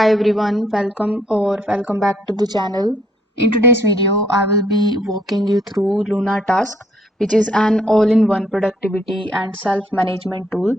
Hi everyone, welcome back to the channel. In today's video, I will be walking you through Lunatask, which is an all-in-one productivity and self-management tool.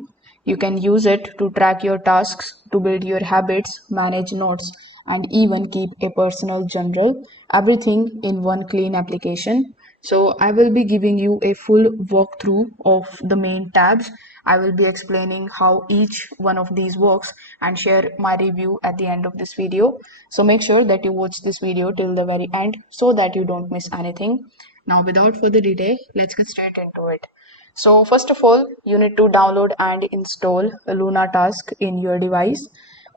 You can use it to track your tasks, to build your habits, manage notes, and even keep a personal journal, everything in one clean application. So I will be giving you a full walkthrough of the main tabs. I will be explaining how each one of these works and share my review at the end of this video. So make sure that you watch this video till the very end so that you don't miss anything. Now without further delay, let's get straight into it. So first of all, you need to download and install Lunatask in your device.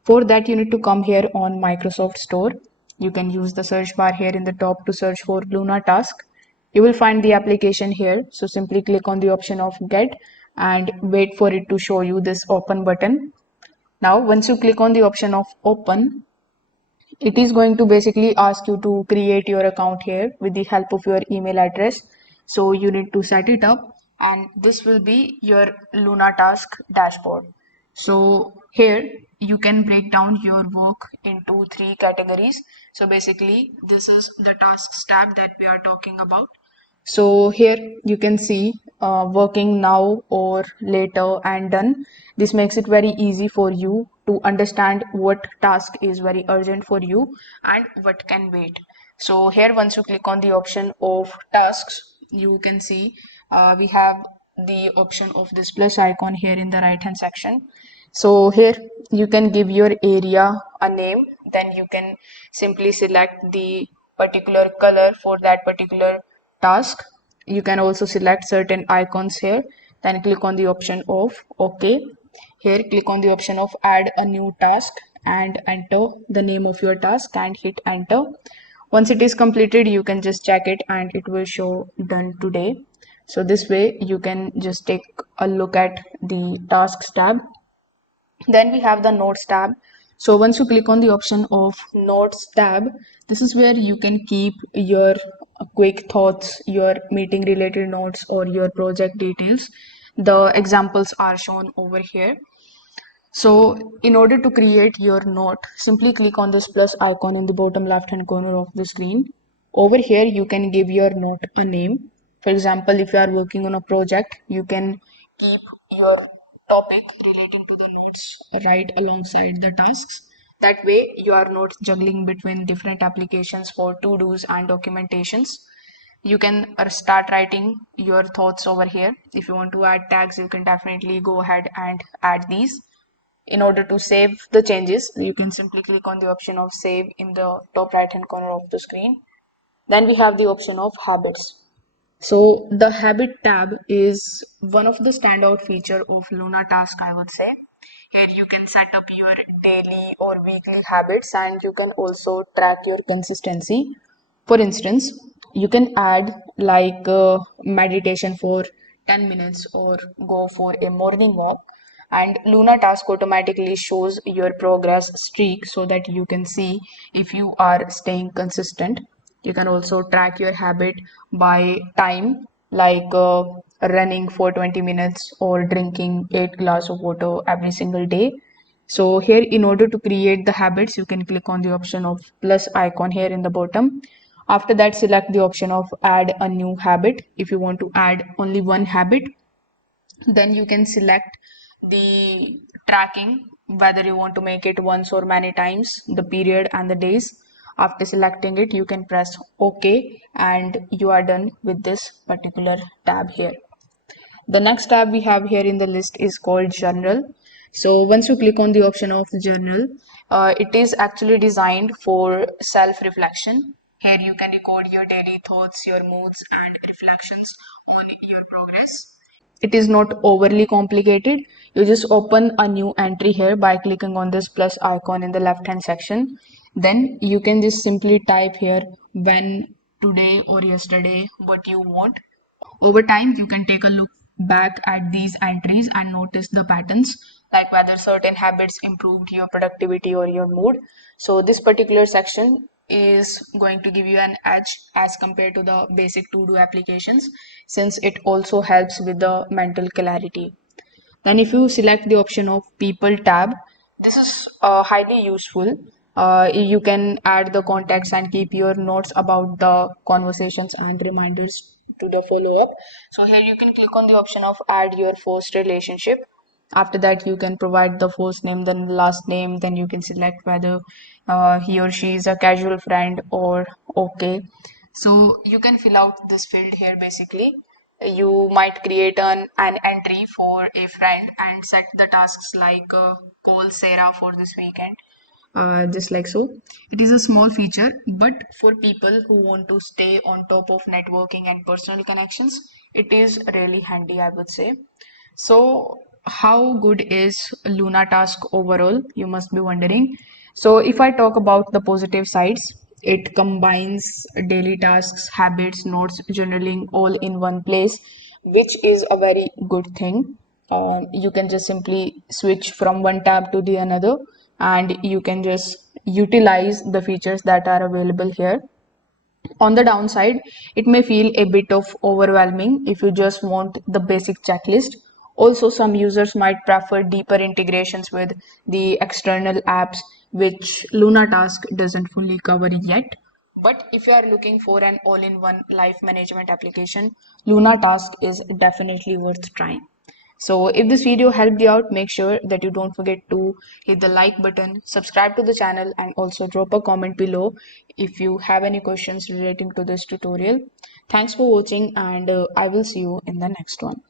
For that, you need to come here on Microsoft Store. You can use the search bar here in the top to search for Lunatask. You will find the application here. So simply click on the option of get and wait for it to show you this open button. Now, once you click on the option of open, it is going to basically ask you to create your account here with the help of your email address. So you need to set it up and this will be your Lunatask dashboard. So here you can break down your work into three categories. So basically this is the tasks tab that we are talking about. So here you can see working now or later and done. This makes it very easy for you to understand what task is very urgent for you and what can wait. So here once you click on the option of tasks, you can see we have the option of this plus icon here in the right hand section. So here you can give your area a name, then you can simply select the particular color for that particular task. You can also select certain icons here, then click on the option of OK. Here click on the option of add a new task and enter the name of your task and hit enter. Once it is completed, you can just check it and it will show done today. So this way you can just take a look at the tasks tab. Then we have the notes tab. So once you click on the option of notes tab, this is where you can keep your quick thoughts, your meeting related notes or your project details. The examples are shown over here. So in order to create your note, simply click on this plus icon in the bottom left hand corner of the screen. Over here, you can give your note a name. For example, if you are working on a project, you can keep your topic relating to the notes right alongside the tasks. That way, you are not juggling between different applications for to-dos and documentations. You can start writing your thoughts over here. If you want to add tags, you can definitely go ahead and add these. In order to save the changes, you can simply click on the option of save in the top right hand corner of the screen. Then we have the option of habits. So the habit tab is one of the standout feature of Lunatask, I would say. Here you can set up your daily or weekly habits and you can also track your consistency. For instance, you can add like meditation for 10 minutes or go for a morning walk, and Lunatask automatically shows your progress streak so that you can see if you are staying consistent. You can also track your habit by time, like running for 20 minutes or drinking 8 glasses of water every single day. So here, in order to create the habits, you can click on the option of plus icon here in the bottom. After that, select the option of add a new habit. If you want to add only one habit, then you can select the tracking, whether you want to make it once or many times, the period and the days. After selecting it, you can press OK and you are done with this particular tab here. The next tab we have here in the list is called journal. So once you click on the option of journal, it is actually designed for self-reflection. Here you can record your daily thoughts, your moods and reflections on your progress. It is not overly complicated. You just open a new entry here by clicking on this plus icon in the left hand section. Then you can just simply type here when, today or yesterday, what you want. Over time, you can take a look back at these entries and notice the patterns, like whether certain habits improved your productivity or your mood. So this particular section is going to give you an edge as compared to the basic to-do applications, since it also helps with the mental clarity. Then if you select the option of people tab, This is highly useful. You can add the contacts and keep your notes about the conversations and reminders to the follow up. So here you can click on the option of add your first relationship. After that, you can provide the first name, then last name, then you can select whether he or she is a casual friend or okay. So you can fill out this field here basically. You might create an entry for a friend and set the tasks like call Sarah for this weekend, just like so. It is a small feature, but for people who want to stay on top of networking and personal connections, it is really handy, I would say. So, how good is Luna Task overall? You must be wondering. So, if I talk about the positive sides, it combines daily tasks, habits, notes, journaling all in one place, which is a very good thing. You can just simply switch from one tab to the another, and you can just utilize the features that are available here. On the downside, it may feel a bit of overwhelming if you just want the basic checklist. Also, some users might prefer deeper integrations with the external apps, which Luna Task doesn't fully cover yet. But if you are looking for an all-in-one life management application, Luna Task is definitely worth trying. So if this video helped you out, make sure that you don't forget to hit the like button, subscribe to the channel, and also drop a comment below if you have any questions relating to this tutorial. Thanks for watching, and I will see you in the next one.